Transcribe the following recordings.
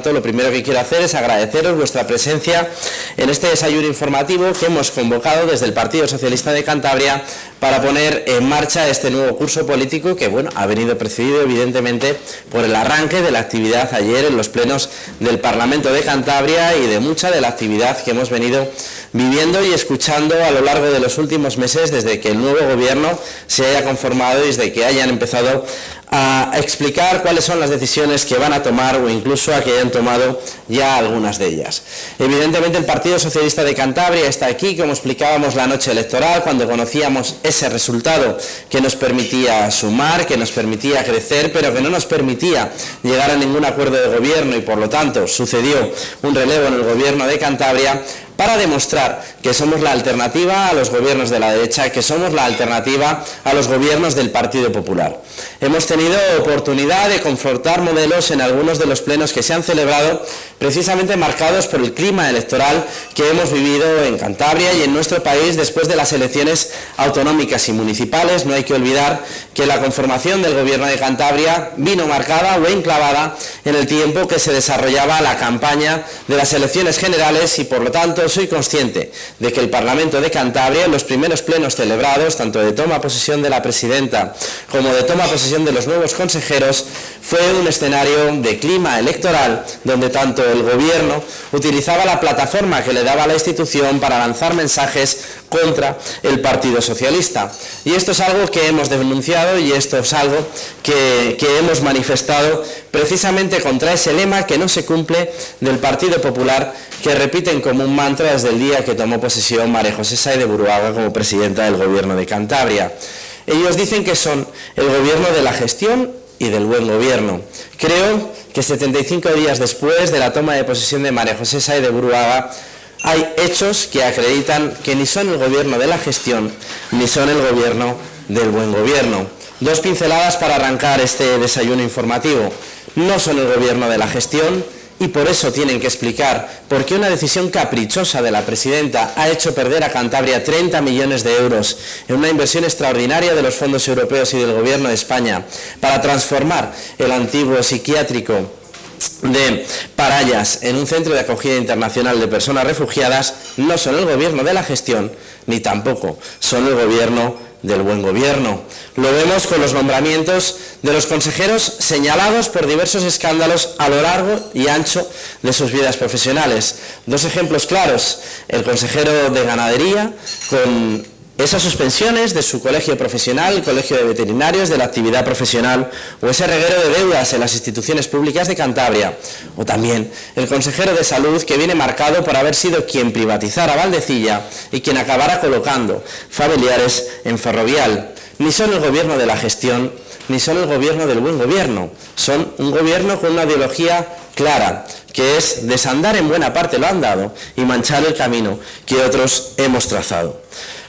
tanto, lo primero que quiero hacer es agradeceros vuestra presencia en este desayuno informativo que hemos convocado desde el Partido Socialista de Cantabria para poner en marcha este nuevo curso político que, bueno, ha venido precedido evidentemente por el arranque de la actividad ayer en los plenos del Parlamento de Cantabria y de mucha de la actividad que hemos venido viviendo y escuchando a lo largo de los últimos meses desde que el nuevo gobierno se haya conformado y desde que hayan empezado a explicar cuáles son las decisiones que van a tomar o incluso a que hayan tomado ya algunas de ellas. Evidentemente el Partido Socialista de Cantabria está aquí, como explicábamos la noche electoral, cuando conocíamos ese resultado que nos permitía sumar, que nos permitía crecer, pero que no nos permitía llegar a ningún acuerdo de gobierno y por lo tanto sucedió un relevo en el gobierno de Cantabria para demostrar que somos la alternativa a los gobiernos de la derecha, que somos la alternativa a los gobiernos del Partido Popular. Hemos tenido oportunidad de confrontar modelos en algunos de los plenos que se han celebrado, precisamente marcados por el clima electoral que hemos vivido en Cantabria y en nuestro país después de las elecciones autonómicas y municipales. No hay que olvidar que la conformación del gobierno de Cantabria vino marcada o enclavada en el tiempo que se desarrollaba la campaña de las elecciones generales y por lo tanto soy consciente de que el Parlamento de Cantabria, en los primeros plenos celebrados, tanto de toma posesión de la presidenta como de toma posesión de los nuevos consejeros, fue un escenario de clima electoral donde tanto el gobierno utilizaba la plataforma que le daba a la institución para lanzar mensajes contra el Partido Socialista. Y esto es algo que hemos denunciado y esto es algo que hemos manifestado precisamente contra ese lema que no se cumple del Partido Popular, que repiten como un mantra desde el día que tomó posesión María José Sáez de Buruaga como presidenta del gobierno de Cantabria. Ellos dicen que son el gobierno de la gestión y del buen gobierno. Creo que 75 días después de la toma de posesión de María José Sáez de Buruaga hay hechos que acreditan que ni son el gobierno de la gestión ni son el gobierno del buen gobierno. Dos pinceladas para arrancar este desayuno informativo. No son el gobierno de la gestión y por eso tienen que explicar por qué una decisión caprichosa de la presidenta ha hecho perder a Cantabria 30 millones de euros en una inversión extraordinaria de los fondos europeos y del gobierno de España para transformar el antiguo psiquiátrico de Parayas en un centro de acogida internacional de personas refugiadas. No son el gobierno de la gestión ni tampoco son el gobierno del buen gobierno. Lo vemos con los nombramientos de los consejeros señalados por diversos escándalos a lo largo y ancho de sus vidas profesionales. Dos ejemplos claros: el consejero de Ganadería con esas suspensiones de su colegio profesional, el Colegio de Veterinarios, de la actividad profesional, o ese reguero de deudas en las instituciones públicas de Cantabria, o también el consejero de Salud, que viene marcado por haber sido quien privatizara Valdecilla y quien acabara colocando familiares en Ferrovial. Ni son el gobierno de la gestión, ni son el gobierno del buen gobierno. Son un gobierno con una ideología clara, que es desandar en buena parte lo andado y manchar el camino que otros hemos trazado.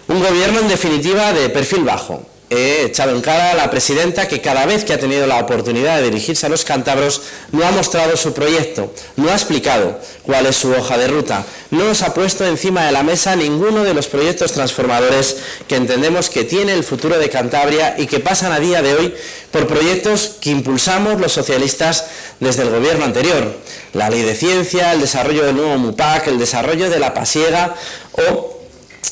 Un gobierno, en definitiva, de perfil bajo. He echado en cara a la presidenta que cada vez que ha tenido la oportunidad de dirigirse a los cántabros no ha mostrado su proyecto, no ha explicado cuál es su hoja de ruta, no nos ha puesto encima de la mesa ninguno de los proyectos transformadores que entendemos que tiene el futuro de Cantabria y que pasan a día de hoy por proyectos que impulsamos los socialistas desde el gobierno anterior. La ley de ciencia, el desarrollo del nuevo MUPAC, el desarrollo de la pasiega o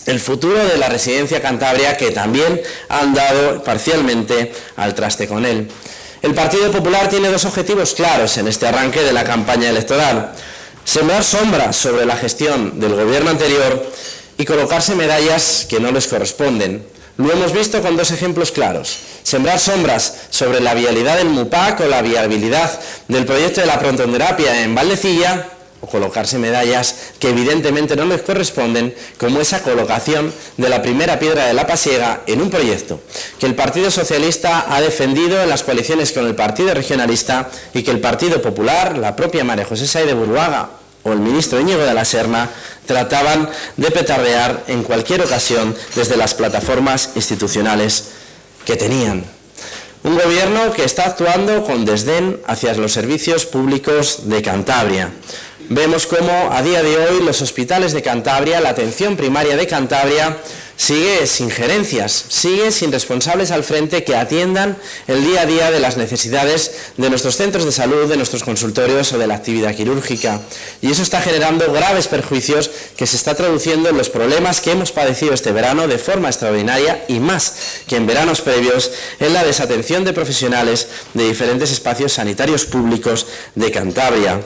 el futuro de la residencia Cantabria, que también han dado parcialmente al traste con él. El Partido Popular tiene dos objetivos claros en este arranque de la campaña electoral: sembrar sombras sobre la gestión del gobierno anterior y colocarse medallas que no les corresponden. Lo hemos visto con dos ejemplos claros: sembrar sombras sobre la viabilidad del MUPAC o la viabilidad del proyecto de la prontoterapia en Valdecilla, o colocarse medallas que evidentemente no les corresponden, como esa colocación de la primera piedra de la pasiega en un proyecto que el Partido Socialista ha defendido en las coaliciones con el Partido Regionalista y que el Partido Popular, la propia María José Sáez de Buruaga o el ministro Íñigo de la Serna trataban de petardear en cualquier ocasión desde las plataformas institucionales que tenían. Un gobierno que está actuando con desdén hacia los servicios públicos de Cantabria. Vemos cómo a día de hoy los hospitales de Cantabria, la atención primaria de Cantabria, sigue sin gerencias, sigue sin responsables al frente que atiendan el día a día de las necesidades de nuestros centros de salud, de nuestros consultorios o de la actividad quirúrgica. Y eso está generando graves perjuicios que se está traduciendo en los problemas que hemos padecido este verano de forma extraordinaria y más que en veranos previos en la desatención de profesionales de diferentes espacios sanitarios públicos de Cantabria.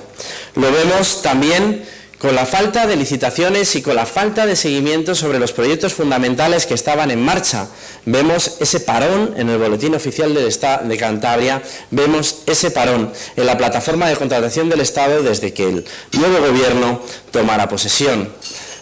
Lo vemos también con la falta de licitaciones y con la falta de seguimiento sobre los proyectos fundamentales que estaban en marcha. Vemos ese parón en el Boletín Oficial de Cantabria, vemos ese parón en la plataforma de contratación del Estado desde que el nuevo gobierno tomara posesión.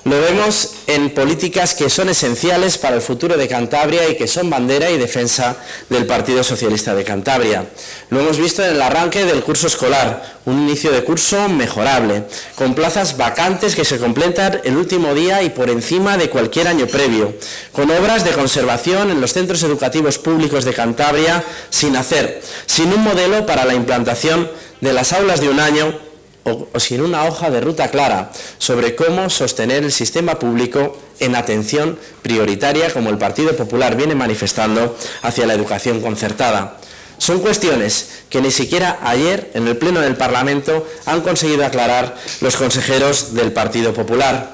Lo vemos en políticas que son esenciales para el futuro de Cantabria y que son bandera y defensa del Partido Socialista de Cantabria. Lo hemos visto en el arranque del curso escolar, un inicio de curso mejorable, con plazas vacantes que se completan el último día y por encima de cualquier año previo, con obras de conservación en los centros educativos públicos de Cantabria sin hacer, sin un modelo para la implantación de las aulas de un año o sin una hoja de ruta clara sobre cómo sostener el sistema público en atención prioritaria, como el Partido Popular viene manifestando, hacia la educación concertada. Son cuestiones que ni siquiera ayer, en el Pleno del Parlamento, han conseguido aclarar los consejeros del Partido Popular.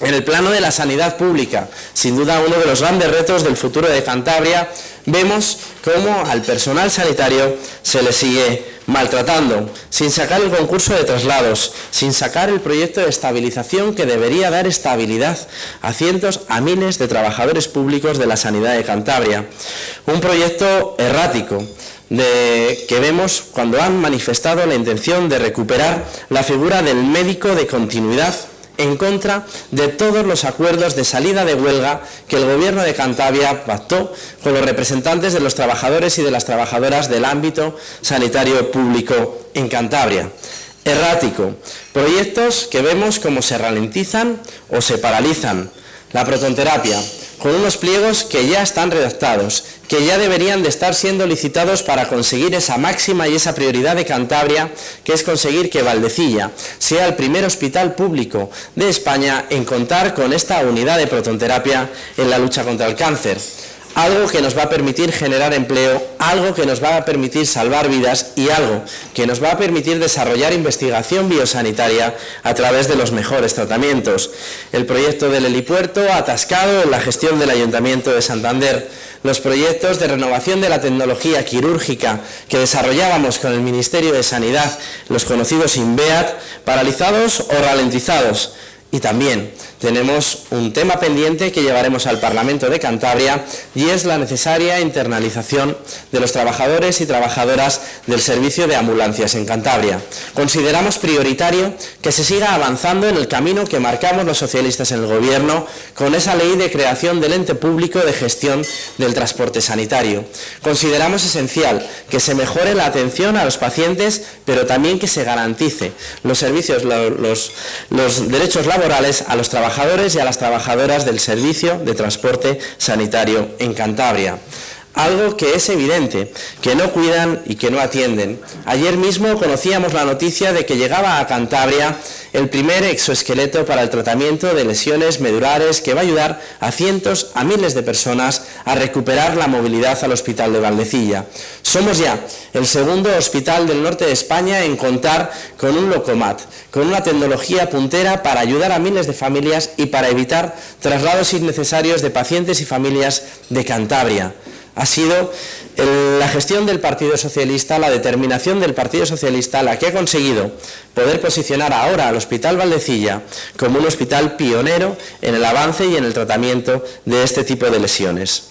En el plano de la sanidad pública, sin duda uno de los grandes retos del futuro de Cantabria, vemos cómo al personal sanitario se le sigue maltratando, sin sacar el concurso de traslados, sin sacar el proyecto de estabilización que debería dar estabilidad a cientos, a miles de trabajadores públicos de la sanidad de Cantabria. Un proyecto errático, que vemos cuando han manifestado la intención de recuperar la figura del médico de continuidad en contra de todos los acuerdos de salida de huelga que el Gobierno de Cantabria pactó con los representantes de los trabajadores y de las trabajadoras del ámbito sanitario público en Cantabria. Errático. Proyectos que vemos cómo se ralentizan o se paralizan. La protonterapia, con unos pliegos que ya están redactados, que ya deberían de estar siendo licitados para conseguir esa máxima y esa prioridad de Cantabria, que es conseguir que Valdecilla sea el primer hospital público de España en contar con esta unidad de protonterapia en la lucha contra el cáncer. Algo que nos va a permitir generar empleo, algo que nos va a permitir salvar vidas y algo que nos va a permitir desarrollar investigación biosanitaria a través de los mejores tratamientos. El proyecto del helipuerto atascado en la gestión del Ayuntamiento de Santander. Los proyectos de renovación de la tecnología quirúrgica que desarrollábamos con el Ministerio de Sanidad, los conocidos INVEAT, paralizados o ralentizados. Y también tenemos un tema pendiente que llevaremos al Parlamento de Cantabria y es la necesaria internalización de los trabajadores y trabajadoras del servicio de ambulancias en Cantabria. Consideramos prioritario que se siga avanzando en el camino que marcamos los socialistas en el Gobierno con esa ley de creación del ente público de gestión del transporte sanitario. Consideramos esencial que se mejore la atención a los pacientes, pero también que se garantice los servicios, los derechos laborales a los trabajadores y a las trabajadoras del servicio de transporte sanitario en Cantabria. Algo que es evidente, que no cuidan y que no atienden. Ayer mismo conocíamos la noticia de que llegaba a Cantabria el primer exoesqueleto para el tratamiento de lesiones medulares que va a ayudar a cientos, a miles de personas a recuperar la movilidad al Hospital de Valdecilla. Somos ya el segundo hospital del norte de España en contar con un Locomat, con una tecnología puntera para ayudar a miles de familias y para evitar traslados innecesarios de pacientes y familias de Cantabria. Ha sido la gestión del Partido Socialista, la determinación del Partido Socialista la que ha conseguido poder posicionar ahora al Hospital Valdecilla como un hospital pionero en el avance y en el tratamiento de este tipo de lesiones.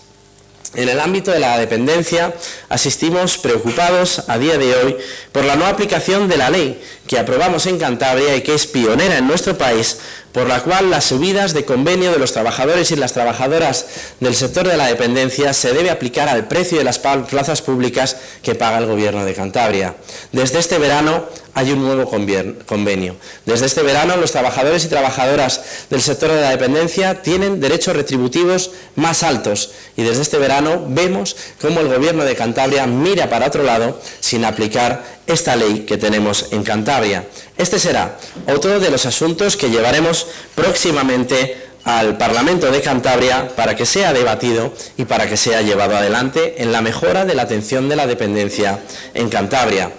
En el ámbito de la dependencia asistimos preocupados a día de hoy por la no aplicación de la ley que aprobamos en Cantabria y que es pionera en nuestro país, por la cual las subidas de convenio de los trabajadores y las trabajadoras del sector de la dependencia se debe aplicar al precio de las plazas públicas que paga el Gobierno de Cantabria. Desde este verano hay un nuevo convenio. Desde este verano los trabajadores y trabajadoras del sector de la dependencia tienen derechos retributivos más altos y desde este verano vemos cómo el Gobierno de Cantabria mira para otro lado sin aplicar esta ley que tenemos en Cantabria. Este será otro de los asuntos que llevaremos próximamente al Parlamento de Cantabria para que sea debatido y para que sea llevado adelante en la mejora de la atención de la dependencia en Cantabria.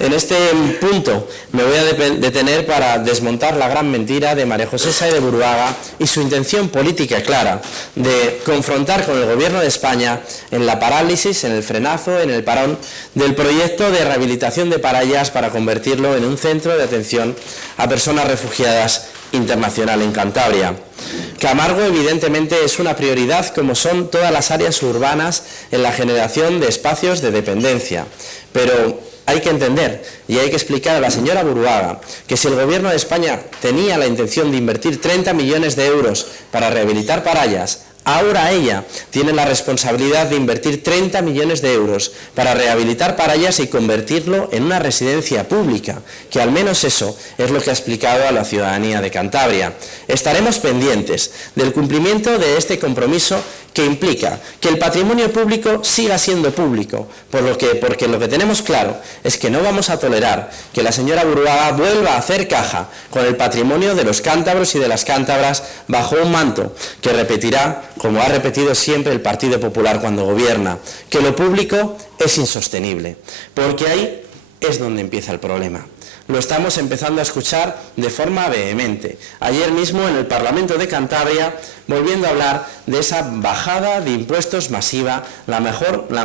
En este punto me voy a detener para desmontar la gran mentira de María José Sáez de Buruaga y su intención política clara de confrontar con el Gobierno de España en la parálisis, en el frenazo, en el parón del proyecto de rehabilitación de Parayas para convertirlo en un centro de atención a personas refugiadas internacional en Cantabria. Camargo evidentemente es una prioridad como son todas las áreas urbanas en la generación de espacios de dependencia, pero hay que entender y hay que explicar a la señora Buruaga que si el Gobierno de España tenía la intención de invertir 30 millones de euros para rehabilitar Parayas, ahora ella tiene la responsabilidad de invertir 30 millones de euros para rehabilitar Parayas y convertirlo en una residencia pública, que al menos eso es lo que ha explicado a la ciudadanía de Cantabria. Estaremos pendientes del cumplimiento de este compromiso que implica que el patrimonio público siga siendo público, porque lo que tenemos claro es que no vamos a tolerar que la señora Buruaga vuelva a hacer caja con el patrimonio de los cántabros y de las cántabras bajo un manto que repetirá, como ha repetido siempre el Partido Popular cuando gobierna, que lo público es insostenible, porque ahí es donde empieza el problema. Lo estamos empezando a escuchar de forma vehemente. Ayer mismo en el Parlamento de Cantabria, volviendo a hablar de esa bajada de impuestos masiva, la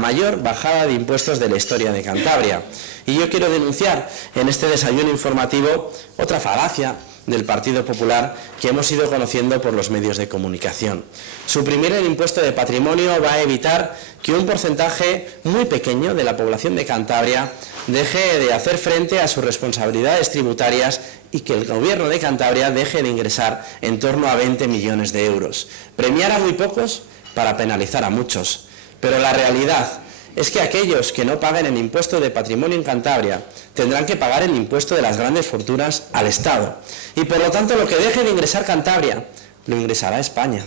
mayor bajada de impuestos de la historia de Cantabria. Y yo quiero denunciar en este desayuno informativo otra falacia del Partido Popular que hemos ido conociendo por los medios de comunicación. Suprimir el impuesto de patrimonio va a evitar que un porcentaje muy pequeño de la población de Cantabria deje de hacer frente a sus responsabilidades tributarias y que el Gobierno de Cantabria deje de ingresar en torno a 20 millones de euros. Premiar a muy pocos para penalizar a muchos. Pero la realidad es que aquellos que no paguen el impuesto de patrimonio en Cantabria tendrán que pagar el impuesto de las grandes fortunas al Estado. Y por lo tanto lo que deje de ingresar Cantabria lo ingresará España.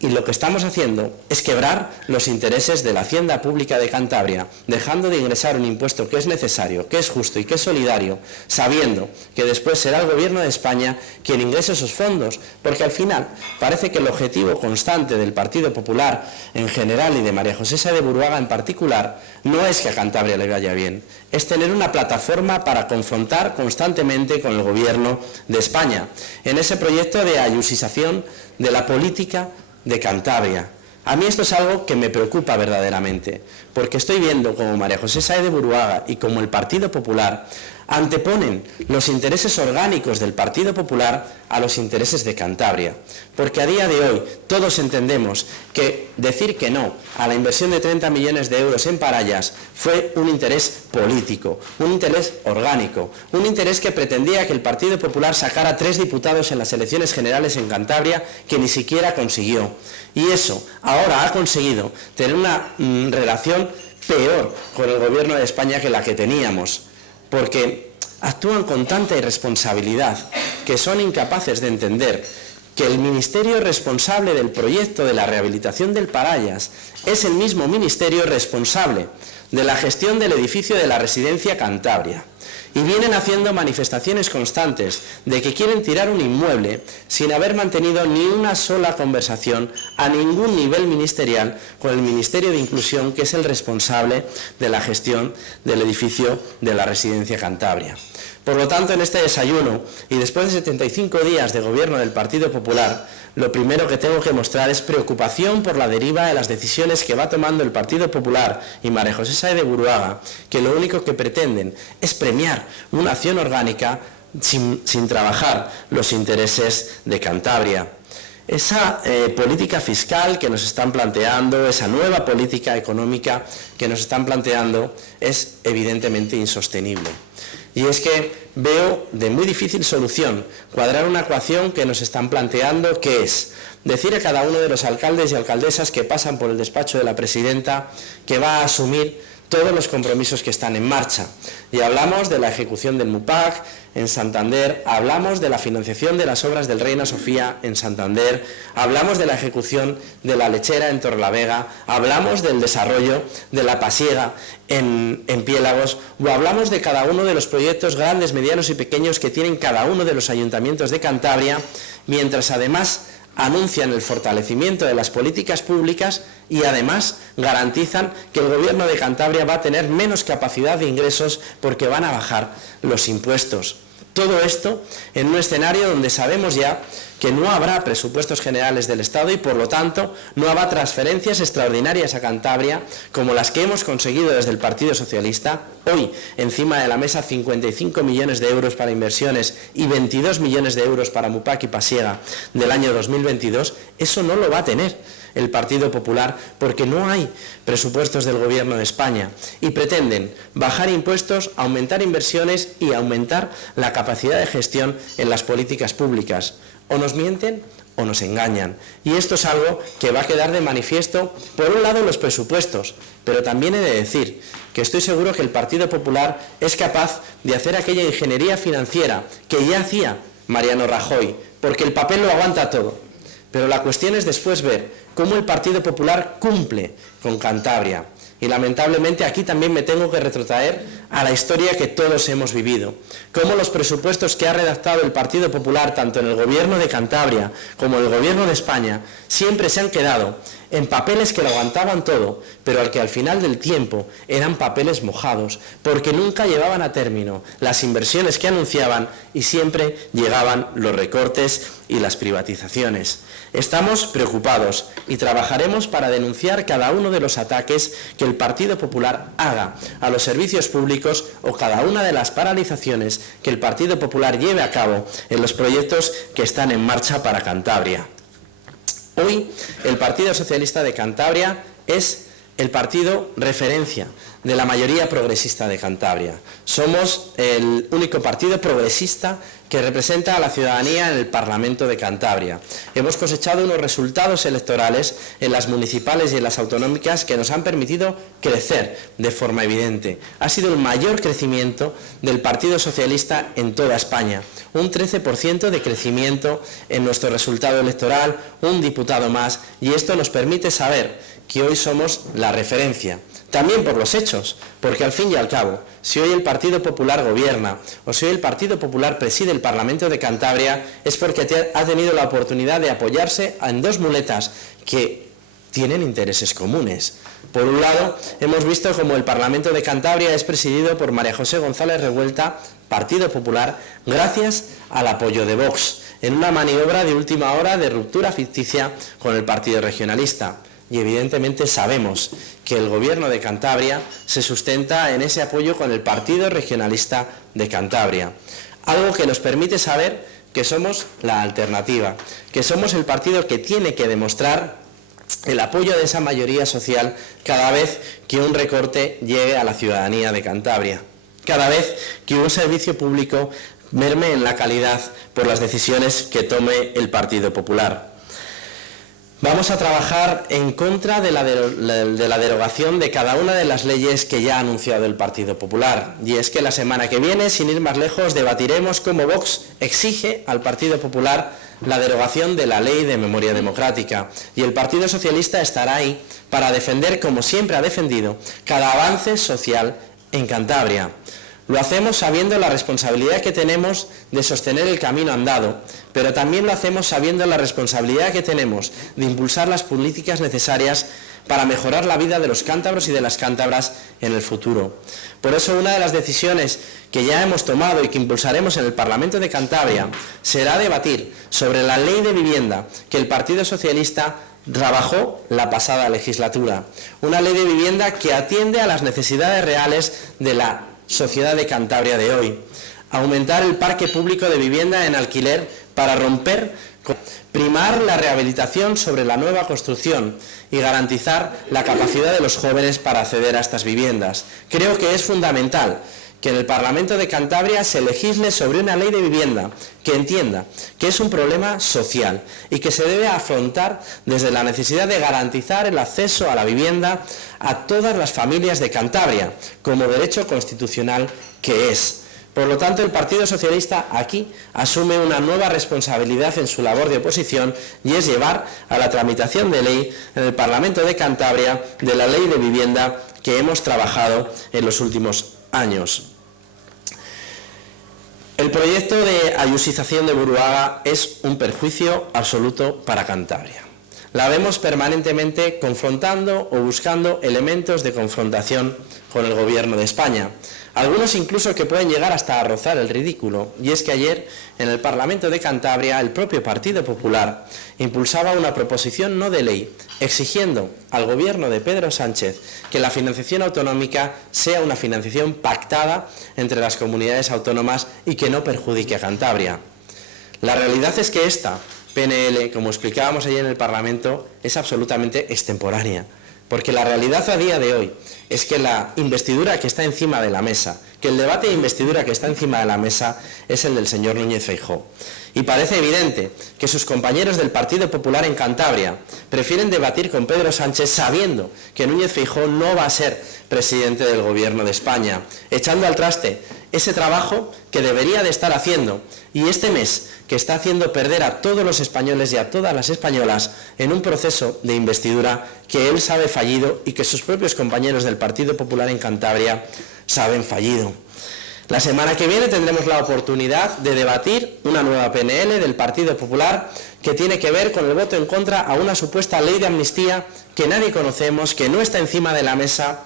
Y lo que estamos haciendo es quebrar los intereses de la Hacienda Pública de Cantabria, dejando de ingresar un impuesto que es necesario, que es justo y que es solidario, sabiendo que después será el Gobierno de España quien ingrese esos fondos, porque al final parece que el objetivo constante del Partido Popular en general y de María José Sáez de Buruaga en particular no es que a Cantabria le vaya bien, es tener una plataforma para confrontar constantemente con el Gobierno de España, en ese proyecto de ayusización de la política de Cantabria. A mí esto es algo que me preocupa verdaderamente, porque estoy viendo como María José Sáez de Buruaga y como el Partido Popular anteponen los intereses orgánicos del Partido Popular a los intereses de Cantabria, porque a día de hoy todos entendemos que decir que no a la inversión de 30 millones de euros en Parayas fue un interés político, un interés orgánico, un interés que pretendía que el Partido Popular sacara 3 diputados en las elecciones generales en Cantabria que ni siquiera consiguió. Y eso ahora ha conseguido tener una relación peor con el Gobierno de España que la que teníamos, porque actúan con tanta irresponsabilidad que son incapaces de entender que el ministerio responsable del proyecto de la rehabilitación del Parayas es el mismo ministerio responsable de la gestión del edificio de la Residencia Cantabria. Y vienen haciendo manifestaciones constantes de que quieren tirar un inmueble sin haber mantenido ni una sola conversación a ningún nivel ministerial con el Ministerio de Inclusión, que es el responsable de la gestión del edificio de la Residencia Cantabria. Por lo tanto, en este desayuno, y después de 75 días de gobierno del Partido Popular, lo primero que tengo que mostrar es preocupación por la deriva de las decisiones que va tomando el Partido Popular y María José Sáez de Buruaga, que lo único que pretenden es premiar una acción orgánica sin trabajar los intereses de Cantabria. Esa política fiscal que nos están planteando, esa nueva política económica que nos están planteando, es evidentemente insostenible. Y es que veo de muy difícil solución cuadrar una ecuación que nos están planteando, que es decir a cada uno de los alcaldes y alcaldesas que pasan por el despacho de la presidenta que va a asumir todos los compromisos que están en marcha. Y hablamos de la ejecución del MUPAC en Santander, hablamos de la financiación de las obras del Reina Sofía en Santander, hablamos de la ejecución de la lechera en Torrelavega, hablamos del desarrollo de la pasiega en Piélagos, o hablamos de cada uno de los proyectos grandes, medianos y pequeños que tienen cada uno de los ayuntamientos de Cantabria, mientras además anuncian el fortalecimiento de las políticas públicas y además garantizan que el Gobierno de Cantabria va a tener menos capacidad de ingresos porque van a bajar los impuestos. Todo esto en un escenario donde sabemos ya que no habrá presupuestos generales del Estado y, por lo tanto, no habrá transferencias extraordinarias a Cantabria como las que hemos conseguido desde el Partido Socialista. Hoy, encima de la mesa, 55 millones de euros para inversiones y 22 millones de euros para Mupac y Pasiega del año 2022. Eso no lo va a tener el Partido Popular porque no hay presupuestos del Gobierno de España y pretenden bajar impuestos, aumentar inversiones y aumentar la capacidad de gestión en las políticas públicas. O nos mienten o nos engañan. Y esto es algo que va a quedar de manifiesto, por un lado, en los presupuestos, pero también he de decir que estoy seguro que el Partido Popular es capaz de hacer aquella ingeniería financiera que ya hacía Mariano Rajoy, porque el papel lo aguanta todo. Pero la cuestión es después ver cómo el Partido Popular cumple con Cantabria. Y lamentablemente aquí también me tengo que retrotraer a la historia que todos hemos vivido. Cómo los presupuestos que ha redactado el Partido Popular, tanto en el Gobierno de Cantabria como en el Gobierno de España, siempre se han quedado en papeles que lo aguantaban todo, pero al que al final del tiempo eran papeles mojados, porque nunca llevaban a término las inversiones que anunciaban y siempre llegaban los recortes y las privatizaciones. Estamos preocupados y trabajaremos para denunciar cada uno de los ataques que el Partido Popular haga a los servicios públicos o cada una de las paralizaciones que el Partido Popular lleve a cabo en los proyectos que están en marcha para Cantabria. Hoy el Partido Socialista de Cantabria es el partido referencia de la mayoría progresista de Cantabria. Somos el único partido progresista que representa a la ciudadanía en el Parlamento de Cantabria. Hemos cosechado unos resultados electorales en las municipales y en las autonómicas que nos han permitido crecer de forma evidente. Ha sido el mayor crecimiento del Partido Socialista en toda España. Un 13% de crecimiento en nuestro resultado electoral, un diputado más, y esto nos permite saber que hoy somos la referencia. También por los hechos, porque al fin y al cabo, si hoy el Partido Popular gobierna o si hoy el Partido Popular preside el Parlamento de Cantabria, es porque ha tenido la oportunidad de apoyarse en dos muletas que tienen intereses comunes. Por un lado, hemos visto cómo el Parlamento de Cantabria es presidido por María José González Revuelta, Partido Popular, gracias al apoyo de Vox, en una maniobra de última hora de ruptura ficticia con el Partido Regionalista. Y evidentemente sabemos que el Gobierno de Cantabria se sustenta en ese apoyo con el Partido Regionalista de Cantabria. Algo que nos permite saber que somos la alternativa, que somos el partido que tiene que demostrar el apoyo de esa mayoría social cada vez que un recorte llegue a la ciudadanía de Cantabria, cada vez que un servicio público merme en la calidad por las decisiones que tome el Partido Popular. Vamos a trabajar en contra de la derogación de cada una de las leyes que ya ha anunciado el Partido Popular. Y es que la semana que viene, sin ir más lejos, debatiremos cómo Vox exige al Partido Popular la derogación de la Ley de Memoria Democrática. Y el Partido Socialista estará ahí para defender, como siempre ha defendido, cada avance social en Cantabria. Lo hacemos sabiendo la responsabilidad que tenemos de sostener el camino andado, pero también lo hacemos sabiendo la responsabilidad que tenemos de impulsar las políticas necesarias para mejorar la vida de los cántabros y de las cántabras en el futuro. Por eso, una de las decisiones que ya hemos tomado y que impulsaremos en el Parlamento de Cantabria será debatir sobre la ley de vivienda que el Partido Socialista trabajó la pasada legislatura. Una ley de vivienda que atiende a las necesidades reales de la sociedad de Cantabria de hoy. Aumentar el parque público de vivienda en alquiler para primar la rehabilitación sobre la nueva construcción y garantizar la capacidad de los jóvenes para acceder a estas viviendas. Creo que es fundamental que en el Parlamento de Cantabria se legisle sobre una ley de vivienda que entienda que es un problema social y que se debe afrontar desde la necesidad de garantizar el acceso a la vivienda a todas las familias de Cantabria, como derecho constitucional que es. Por lo tanto, el Partido Socialista aquí asume una nueva responsabilidad en su labor de oposición y es llevar a la tramitación de ley en el Parlamento de Cantabria de la ley de vivienda que hemos trabajado en los últimos años. El proyecto de ayusización de Buruaga es un perjuicio absoluto para Cantabria. La vemos permanentemente confrontando o buscando elementos de confrontación con el Gobierno de España. Algunos incluso que pueden llegar hasta a rozar el ridículo. Y es que ayer, en el Parlamento de Cantabria, el propio Partido Popular impulsaba una proposición no de ley, exigiendo al Gobierno de Pedro Sánchez que la financiación autonómica sea una financiación pactada entre las comunidades autónomas y que no perjudique a Cantabria. La realidad es que esta PNL, como explicábamos ayer en el Parlamento, es absolutamente extemporánea, porque la realidad a día de hoy es que la investidura que está encima de la mesa, que el debate de investidura que está encima de la mesa es el del señor Núñez Feijóo. Y parece evidente que sus compañeros del Partido Popular en Cantabria prefieren debatir con Pedro Sánchez sabiendo que Núñez Feijóo no va a ser presidente del Gobierno de España, echando al traste ese trabajo que debería de estar haciendo y este mes que está haciendo perder a todos los españoles y a todas las españolas en un proceso de investidura que él sabe fallido y que sus propios compañeros del Partido Popular en Cantabria saben fallido. La semana que viene tendremos la oportunidad de debatir una nueva PNL del Partido Popular que tiene que ver con el voto en contra a una supuesta ley de amnistía que nadie conocemos, que no está encima de la mesa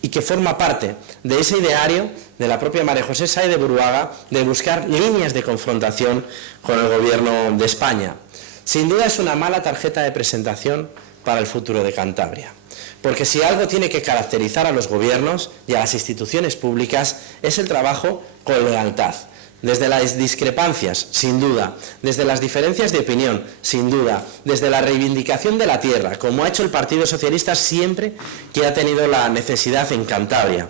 y que forma parte de ese ideario de la propia María José Sáez de Buruaga de buscar líneas de confrontación con el Gobierno de España. Sin duda es una mala tarjeta de presentación para el futuro de Cantabria, porque si algo tiene que caracterizar a los gobiernos y a las instituciones públicas es el trabajo con lealtad. Desde las discrepancias, sin duda, desde las diferencias de opinión, sin duda, desde la reivindicación de la tierra, como ha hecho el Partido Socialista siempre que ha tenido la necesidad en Cantabria,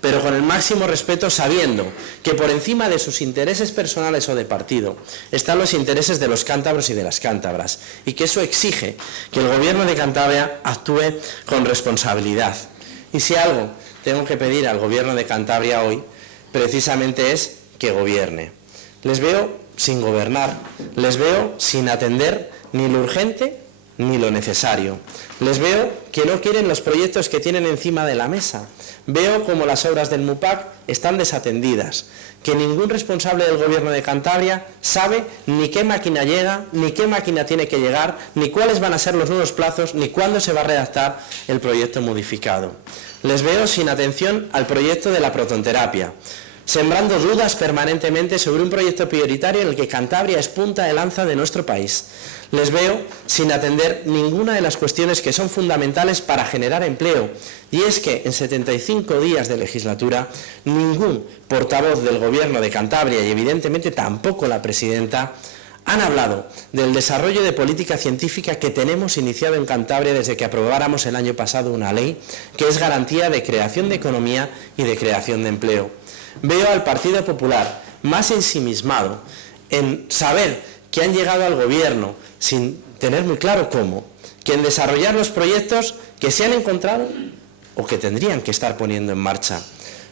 pero con el máximo respeto, sabiendo que por encima de sus intereses personales o de partido están los intereses de los cántabros y de las cántabras, y que eso exige que el Gobierno de Cantabria actúe con responsabilidad. Y si algo tengo que pedir al Gobierno de Cantabria hoy, precisamente es que gobierne. Les veo sin gobernar, les veo sin atender ni lo urgente ni lo necesario. Les veo que no quieren los proyectos que tienen encima de la mesa. Veo como las obras del MUPAC están desatendidas, que ningún responsable del Gobierno de Cantabria sabe ni qué máquina llega, ni qué máquina tiene que llegar, ni cuáles van a ser los nuevos plazos, ni cuándo se va a redactar el proyecto modificado. Les veo sin atención al proyecto de la protonterapia, sembrando dudas permanentemente sobre un proyecto prioritario en el que Cantabria es punta de lanza de nuestro país. Les veo sin atender ninguna de las cuestiones que son fundamentales para generar empleo. Y es que en 75 días de legislatura, ningún portavoz del Gobierno de Cantabria, y evidentemente tampoco la presidenta, han hablado del desarrollo de política científica que tenemos iniciado en Cantabria desde que aprobáramos el año pasado una ley que es garantía de creación de economía y de creación de empleo. Veo al Partido Popular más ensimismado en saber que han llegado al Gobierno sin tener muy claro cómo, que en desarrollar los proyectos que se han encontrado o que tendrían que estar poniendo en marcha.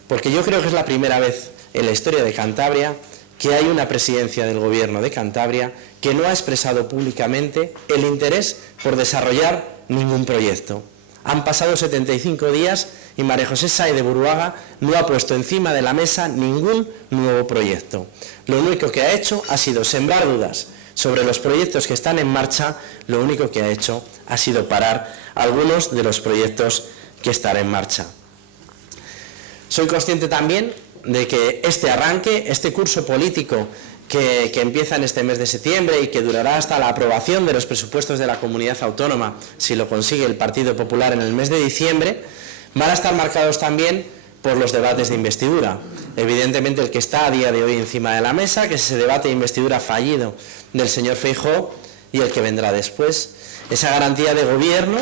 Porque yo creo que es la primera vez en la historia de Cantabria que hay una presidencia del Gobierno de Cantabria que no ha expresado públicamente el interés por desarrollar ningún proyecto. Han pasado 75 días y María José Sáez de Buruaga no ha puesto encima de la mesa ningún nuevo proyecto. Lo único que ha hecho ha sido sembrar dudas sobre los proyectos que están en marcha, lo único que ha hecho ha sido parar algunos de los proyectos que están en marcha. Soy consciente también de que este arranque, este curso político que empieza en este mes de septiembre y que durará hasta la aprobación de los presupuestos de la comunidad autónoma, si lo consigue el Partido Popular en el mes de diciembre, van a estar marcados también por los debates de investidura. Evidentemente el que está a día de hoy encima de la mesa, que es ese debate de investidura fallido del señor Feijóo, y el que vendrá después. Esa garantía de gobierno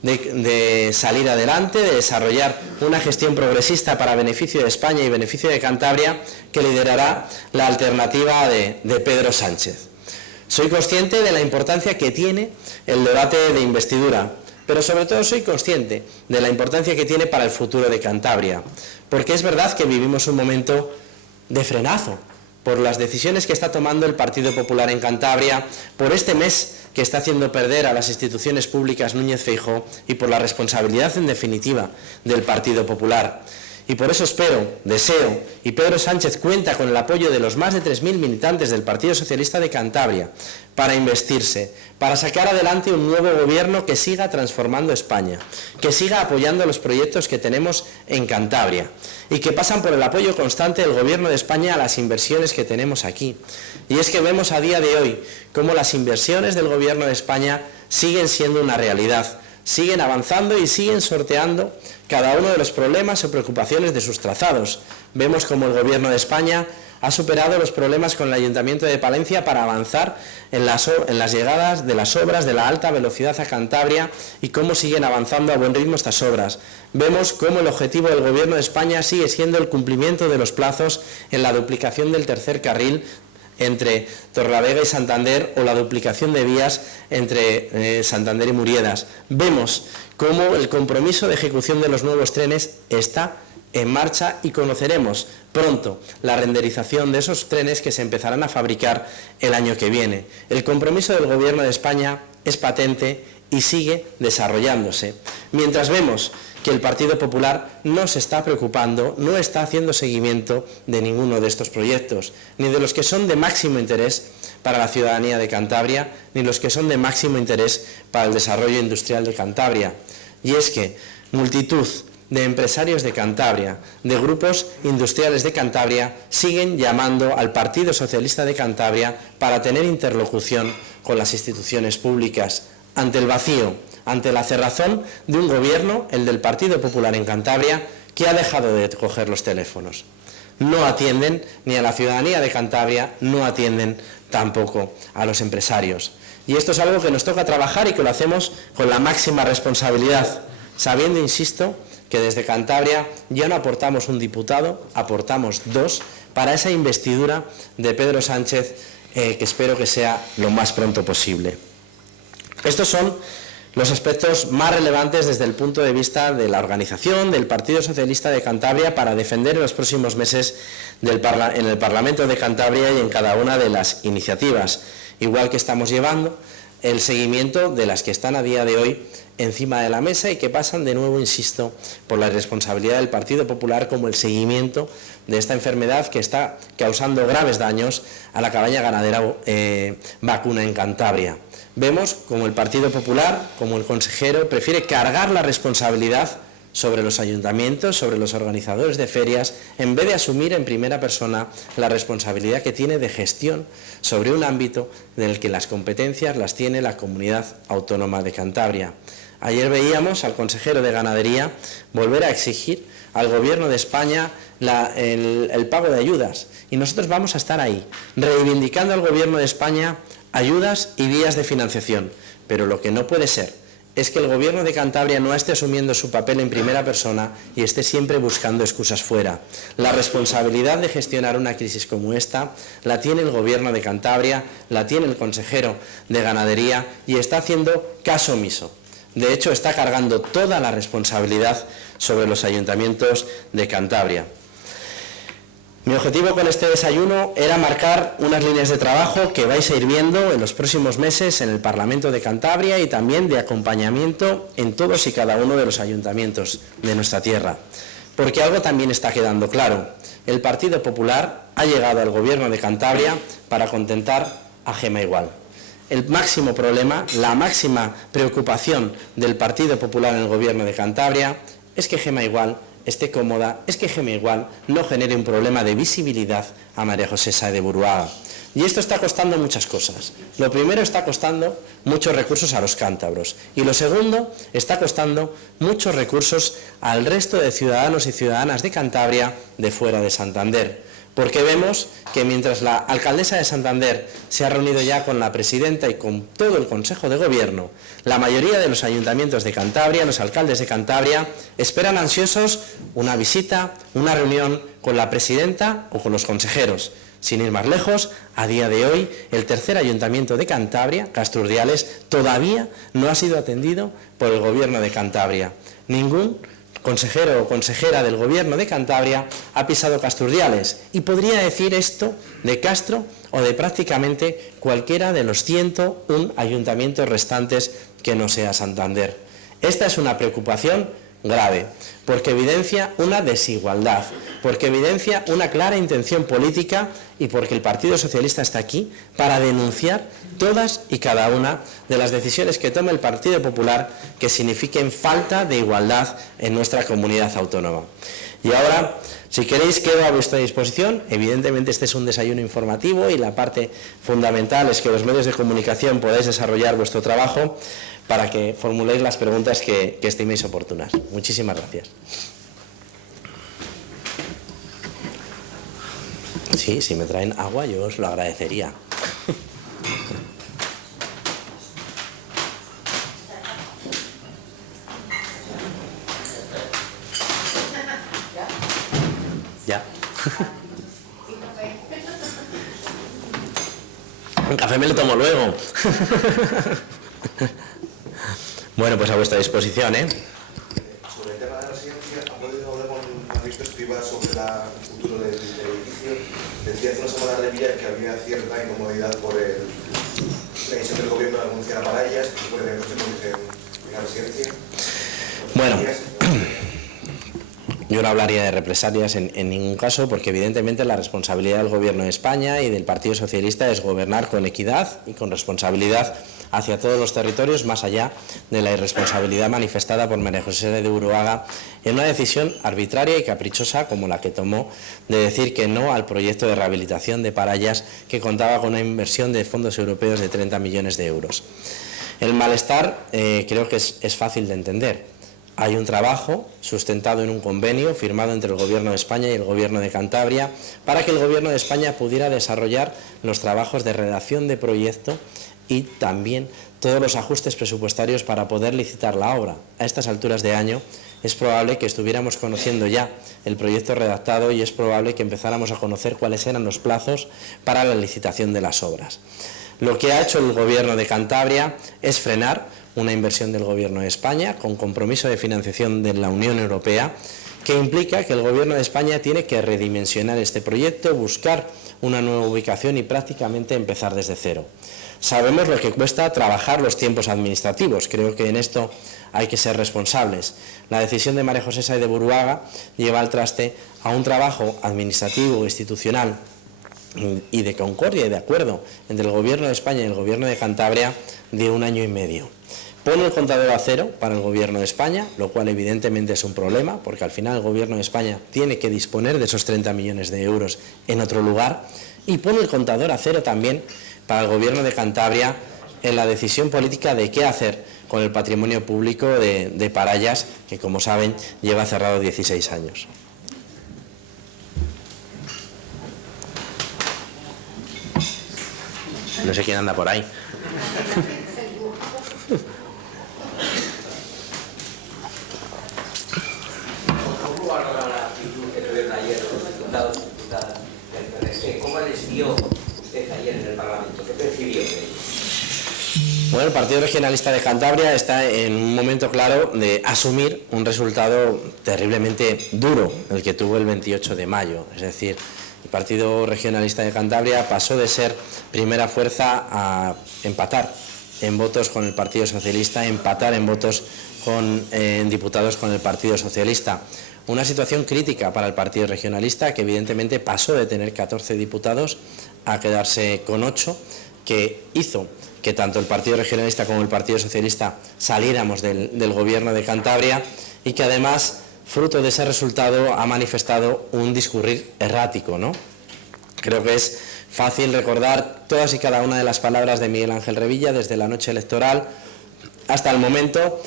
de salir adelante, de desarrollar una gestión progresista para beneficio de España y beneficio de Cantabria, que liderará la alternativa de Pedro Sánchez. Soy consciente de la importancia que tiene el debate de investidura, pero sobre todo soy consciente de la importancia que tiene para el futuro de Cantabria, porque es verdad que vivimos un momento de frenazo por las decisiones que está tomando el Partido Popular en Cantabria, por este mes que está haciendo perder a las instituciones públicas Núñez Feijóo y por la responsabilidad en definitiva del Partido Popular. Y por eso espero, deseo, y Pedro Sánchez cuenta con el apoyo de los más de 3.000 militantes del Partido Socialista de Cantabria para investirse, para sacar adelante un nuevo gobierno que siga transformando España, que siga apoyando los proyectos que tenemos en Cantabria y que pasan por el apoyo constante del Gobierno de España a las inversiones que tenemos aquí. Y es que vemos a día de hoy cómo las inversiones del Gobierno de España siguen siendo una realidad, siguen avanzando y siguen sorteando cada uno de los problemas o preocupaciones de sus trazados. Vemos cómo el Gobierno de España ha superado los problemas con el Ayuntamiento de Palencia para avanzar en las llegadas de las obras de la alta velocidad a Cantabria y cómo siguen avanzando a buen ritmo estas obras. Vemos cómo el objetivo del Gobierno de España sigue siendo el cumplimiento de los plazos en la duplicación del tercer carril entre Torrelavega y Santander o la duplicación de vías entre Santander y Muriedas. Vemos cómo el compromiso de ejecución de los nuevos trenes está en marcha y conoceremos pronto la renderización de esos trenes que se empezarán a fabricar el año que viene. El compromiso del Gobierno de España es patente y sigue desarrollándose. Mientras vemos que el Partido Popular no se está preocupando, no está haciendo seguimiento de ninguno de estos proyectos, ni de los que son de máximo interés para la ciudadanía de Cantabria, ni los que son de máximo interés para el desarrollo industrial de Cantabria. Y es que multitud de empresarios de Cantabria, de grupos industriales de Cantabria, siguen llamando al Partido Socialista de Cantabria para tener interlocución con las instituciones públicas ante el vacío, ante la cerrazón de un gobierno, el del Partido Popular en Cantabria, que ha dejado de coger los teléfonos. No atienden ni a la ciudadanía de Cantabria, no atienden tampoco a los empresarios. Y esto es algo que nos toca trabajar y que lo hacemos con la máxima responsabilidad, sabiendo, insisto, que desde Cantabria ya no aportamos un diputado, aportamos 2 para esa investidura de Pedro Sánchez, que espero que sea lo más pronto posible. Estos son los aspectos más relevantes desde el punto de vista de la organización del Partido Socialista de Cantabria para defender en los próximos meses en el Parlamento de Cantabria y en cada una de las iniciativas, igual que estamos llevando el seguimiento de las que están a día de hoy encima de la mesa y que pasan de nuevo, insisto, por la responsabilidad del Partido Popular, como el seguimiento de esta enfermedad que está causando graves daños a la cabaña ganadera vacuna en Cantabria. Vemos como el Partido Popular, como el consejero, prefiere cargar la responsabilidad sobre los ayuntamientos, sobre los organizadores de ferias, en vez de asumir en primera persona la responsabilidad que tiene de gestión sobre un ámbito del que las competencias las tiene la Comunidad Autónoma de Cantabria. Ayer veíamos al consejero de Ganadería volver a exigir al Gobierno de España el pago de ayudas, y nosotros vamos a estar ahí, reivindicando al Gobierno de España ayudas y vías de financiación, pero lo que no puede ser es que el Gobierno de Cantabria no esté asumiendo su papel en primera persona y esté siempre buscando excusas fuera. La responsabilidad de gestionar una crisis como esta la tiene el Gobierno de Cantabria, la tiene el consejero de Ganadería y está haciendo caso omiso. De hecho, está cargando toda la responsabilidad sobre los ayuntamientos de Cantabria. Mi objetivo con este desayuno era marcar unas líneas de trabajo que vais a ir viendo en los próximos meses en el Parlamento de Cantabria y también de acompañamiento en todos y cada uno de los ayuntamientos de nuestra tierra. Porque algo también está quedando claro. El Partido Popular ha llegado al Gobierno de Cantabria para contentar a Gema Igual. El máximo problema, la máxima preocupación del Partido Popular en el Gobierno de Cantabria es que Gema Igual esté cómoda, es que Gema Igual no genere un problema de visibilidad a María José Sáez de Buruaga. Y esto está costando muchas cosas. Lo primero, está costando muchos recursos a los cántabros. Y lo segundo, está costando muchos recursos al resto de ciudadanos y ciudadanas de Cantabria de fuera de Santander. Porque vemos que mientras la alcaldesa de Santander se ha reunido ya con la presidenta y con todo el Consejo de Gobierno, la mayoría de los ayuntamientos de Cantabria, los alcaldes de Cantabria, esperan ansiosos una visita, una reunión con la presidenta o con los consejeros. Sin ir más lejos, a día de hoy, el tercer ayuntamiento de Cantabria, Castro Urdiales, todavía no ha sido atendido por el Gobierno de Cantabria. Ningún consejero o consejera del Gobierno de Cantabria ha pisado Castro Urdiales, y podría decir esto de Castro o de prácticamente cualquiera de los 101 ayuntamientos restantes que no sea Santander. Esta es una preocupación grave, porque evidencia una desigualdad, porque evidencia una clara intención política y porque el Partido Socialista está aquí para denunciar todas y cada una de las decisiones que toma el Partido Popular que signifiquen falta de igualdad en nuestra comunidad autónoma. Y ahora, si queréis, quedo a vuestra disposición. Evidentemente este es un desayuno informativo y la parte fundamental es que los medios de comunicación podáis desarrollar vuestro trabajo para que formuléis las preguntas que estiméis oportunas. Muchísimas gracias. Sí, si me traen agua yo os lo agradecería. Ya. Un café me lo tomo luego. Bueno, pues a vuestra disposición, ¿eh? Sobre el tema de la residencia, ¿ha podido hablar con Francisco Escrivá sobre el futuro del edificio? Decía hace una semana Revilla que había cierta incomodidad por la decisión del gobierno de anunciar a Parallas, que puede haber en la residencia. Bueno, yo no hablaría de represalias en ningún caso, porque evidentemente la responsabilidad del Gobierno de España y del Partido Socialista es gobernar con equidad y con responsabilidad hacia todos los territorios, más allá de la irresponsabilidad manifestada por María José de Buruaga en una decisión arbitraria y caprichosa como la que tomó de decir que no al proyecto de rehabilitación de Parallas, que contaba con una inversión de fondos europeos de 30 millones de euros. El malestar creo que es fácil de entender. Hay un trabajo sustentado en un convenio firmado entre el Gobierno de España y el Gobierno de Cantabria para que el Gobierno de España pudiera desarrollar los trabajos de redacción de proyecto y también todos los ajustes presupuestarios para poder licitar la obra. A estas alturas de año es probable que estuviéramos conociendo ya el proyecto redactado y es probable que empezáramos a conocer cuáles eran los plazos para la licitación de las obras. Lo que ha hecho el Gobierno de Cantabria es frenar una inversión del Gobierno de España con compromiso de financiación de la Unión Europea, que implica que el Gobierno de España tiene que redimensionar este proyecto, buscar una nueva ubicación y prácticamente empezar desde cero. Sabemos lo que cuesta trabajar los tiempos administrativos, creo que en esto hay que ser responsables. La decisión de María José Sáez de Buruaga lleva al traste a un trabajo administrativo, institucional y de concordia y de acuerdo entre el Gobierno de España y el Gobierno de Cantabria de 1 año y medio. Pone el contador a cero para el Gobierno de España, lo cual evidentemente es un problema, porque al final el Gobierno de España tiene que disponer de esos 30 millones de euros en otro lugar, y pone el contador a cero también para el Gobierno de Cantabria en la decisión política de qué hacer con el patrimonio público de Parallas, que como saben lleva cerrado 16 años. No sé quién anda por ahí. ¿Cómo valora la actitud que tuvieron ayer los diputados y diputadas del PNG? ¿Cómo les vio usted ayer en el Parlamento? ¿Qué percibió de ellos? Bueno, el Partido Regionalista de Cantabria está en un momento claro de asumir un resultado terriblemente duro, el que tuvo el 28 de mayo. Es decir, el Partido Regionalista de Cantabria pasó de ser primera fuerza a empatar en votos con el Partido Socialista, empatar en votos en diputados con el Partido Socialista. Una situación crítica para el Partido Regionalista, que evidentemente pasó de tener 14 diputados a quedarse con 8, que hizo que tanto el Partido Regionalista como el Partido Socialista saliéramos del Gobierno de Cantabria, y que además, fruto de ese resultado, ha manifestado un discurrir errático, ¿no? Creo que es fácil recordar todas y cada una de las palabras de Miguel Ángel Revilla desde la noche electoral hasta el momento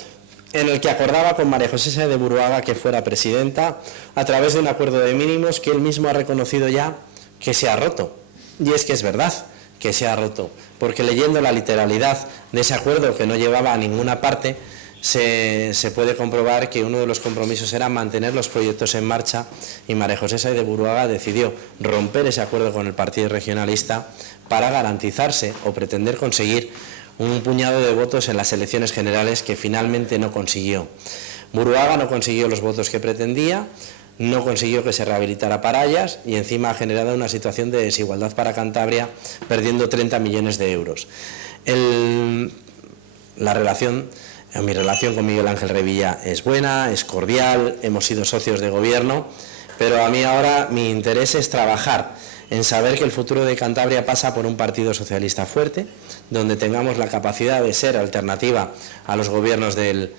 en el que acordaba con María José Sáez de Buruaga que fuera presidenta a través de un acuerdo de mínimos que él mismo ha reconocido ya que se ha roto. Y es que es verdad que se ha roto, porque leyendo la literalidad de ese acuerdo, que no llevaba a ninguna parte, se puede comprobar que uno de los compromisos era mantener los proyectos en marcha, y María José Sáez de Buruaga decidió romper ese acuerdo con el Partido Regionalista para garantizarse o pretender conseguir un puñado de votos en las elecciones generales que finalmente no consiguió. Buruaga no consiguió los votos que pretendía, no consiguió que se rehabilitara Parallas y encima ha generado una situación de desigualdad para Cantabria, perdiendo 30 millones de euros. La relación Mi relación con Miguel Ángel Revilla es buena, es cordial, hemos sido socios de gobierno, pero a mí ahora mi interés es trabajar en saber que el futuro de Cantabria pasa por un partido socialista fuerte, donde tengamos la capacidad de ser alternativa a los gobiernos del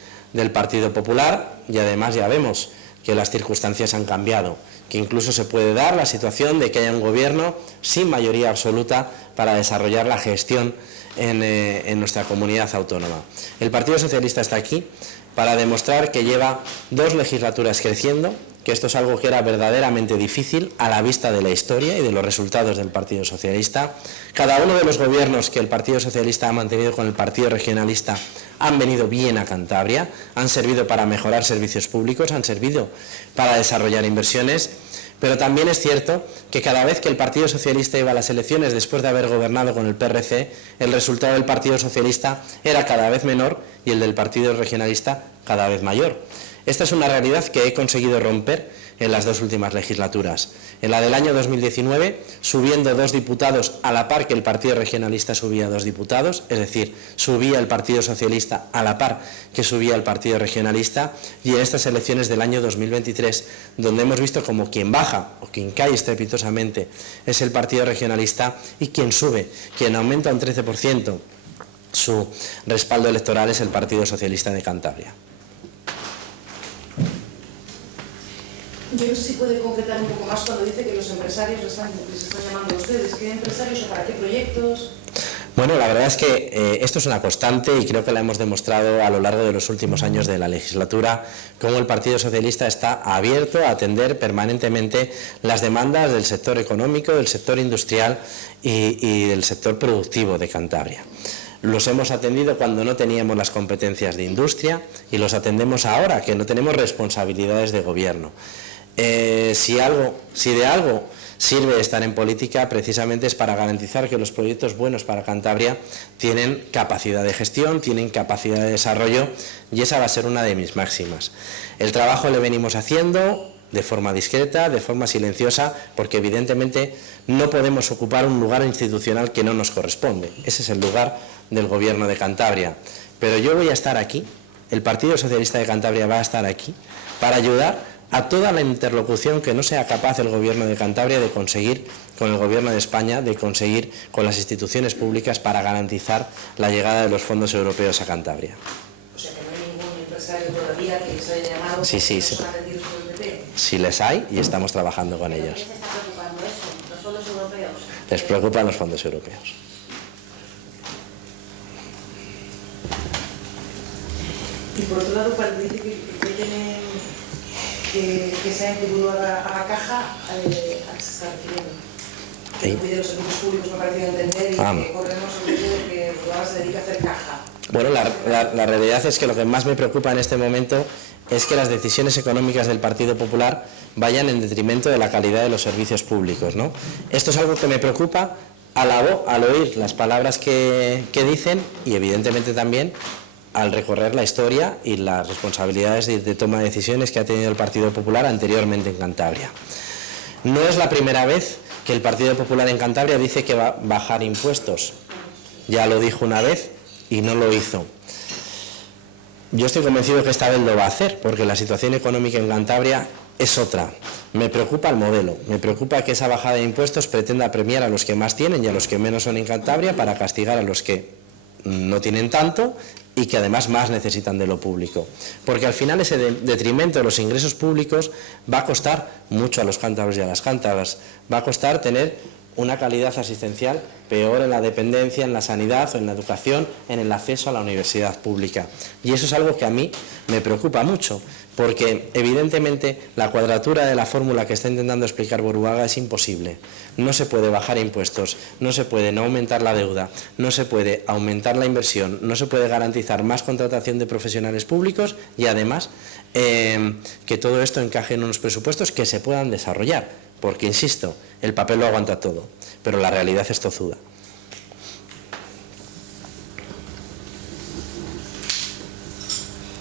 Partido Popular, y además ya vemos que las circunstancias han cambiado, que incluso se puede dar la situación de que haya un gobierno sin mayoría absoluta para desarrollar la gestión en nuestra comunidad autónoma. El Partido Socialista está aquí para demostrar que lleva 2 legislaturas creciendo, que esto es algo que era verdaderamente difícil a la vista de la historia y de los resultados del Partido Socialista. Cada uno de los gobiernos que el Partido Socialista ha mantenido con el Partido Regionalista han venido bien a Cantabria, han servido para mejorar servicios públicos, han servido para desarrollar inversiones, pero también es cierto que cada vez que el Partido Socialista iba a las elecciones después de haber gobernado con el PRC, el resultado del Partido Socialista era cada vez menor y el del Partido Regionalista cada vez mayor. Esta es una realidad que he conseguido romper en las 2 últimas legislaturas. En la del año 2019, subiendo 2 diputados a la par que el Partido Regionalista subía 2 diputados, es decir, subía el Partido Socialista a la par que subía el Partido Regionalista, y en estas elecciones del año 2023, donde hemos visto como quien baja o quien cae estrepitosamente es el Partido Regionalista, y quien sube, quien aumenta un 13% su respaldo electoral es el Partido Socialista de Cantabria. Yo no sé si puede concretar un poco más cuando dice que los empresarios les están llamando a ustedes. ¿Qué empresarios o para qué proyectos? Bueno, la verdad es que esto es una constante y creo que la hemos demostrado a lo largo de los últimos años de la legislatura, cómo el Partido Socialista está abierto a atender permanentemente las demandas del sector económico, del sector industrial y del sector productivo de Cantabria. Los hemos atendido cuando no teníamos las competencias de industria y los atendemos ahora, que no tenemos responsabilidades de gobierno. Si de algo sirve estar en política, precisamente es para garantizar que los proyectos buenos para Cantabria tienen capacidad de gestión, tienen capacidad de desarrollo, y esa va a ser una de mis máximas. El trabajo lo venimos haciendo de forma discreta, de forma silenciosa, porque evidentemente no podemos ocupar un lugar institucional que no nos corresponde. Ese es el lugar del Gobierno de Cantabria. Pero yo voy a estar aquí, el Partido Socialista de Cantabria va a estar aquí, para ayudar a toda la interlocución que no sea capaz el Gobierno de Cantabria de conseguir con el Gobierno de España, de conseguir con las instituciones públicas para garantizar la llegada de los fondos europeos a Cantabria. O sea, que no hay ningún empresario todavía que les haya llamado. Sí. Sí les hay y estamos trabajando con ellos. ¿Qué se está preocupando eso? ¿Los fondos europeos? Les preocupan los fondos europeos. Y por otro lado, para decir que tienen que se ha incluido a la caja, ¿a qué se está refiriendo? Que cuide los servicios públicos, me ha parecido entender, y que corremos el riesgo de que ahora se dedica a hacer caja. Bueno, la realidad es que lo que más me preocupa en este momento es que las decisiones económicas del Partido Popular vayan en detrimento de la calidad de los servicios públicos, ¿no? Esto es algo que me preocupa al oír las palabras que dicen, y evidentemente también al recorrer la historia y las responsabilidades de toma de decisiones que ha tenido el Partido Popular anteriormente en Cantabria. No es la primera vez que el Partido Popular en Cantabria dice que va a bajar impuestos. Ya lo dijo una vez y no lo hizo. Yo estoy convencido que esta vez lo va a hacer, porque la situación económica en Cantabria es otra. Me preocupa el modelo, me preocupa que esa bajada de impuestos pretenda premiar a los que más tienen y a los que menos son en Cantabria, para castigar a los que no tienen tanto y que además más necesitan de lo público. Porque al final ese detrimento de los ingresos públicos va a costar mucho a los cántabros y a las cántabras. Va a costar tener una calidad asistencial peor en la dependencia, en la sanidad o en la educación, en el acceso a la universidad pública. Y eso es algo que a mí me preocupa mucho, porque evidentemente la cuadratura de la fórmula que está intentando explicar Boruaga es imposible. No se puede bajar impuestos, no se puede no aumentar la deuda, no se puede aumentar la inversión, no se puede garantizar más contratación de profesionales públicos y además que todo esto encaje en unos presupuestos que se puedan desarrollar. Porque, insisto, el papel lo aguanta todo, pero la realidad es tozuda.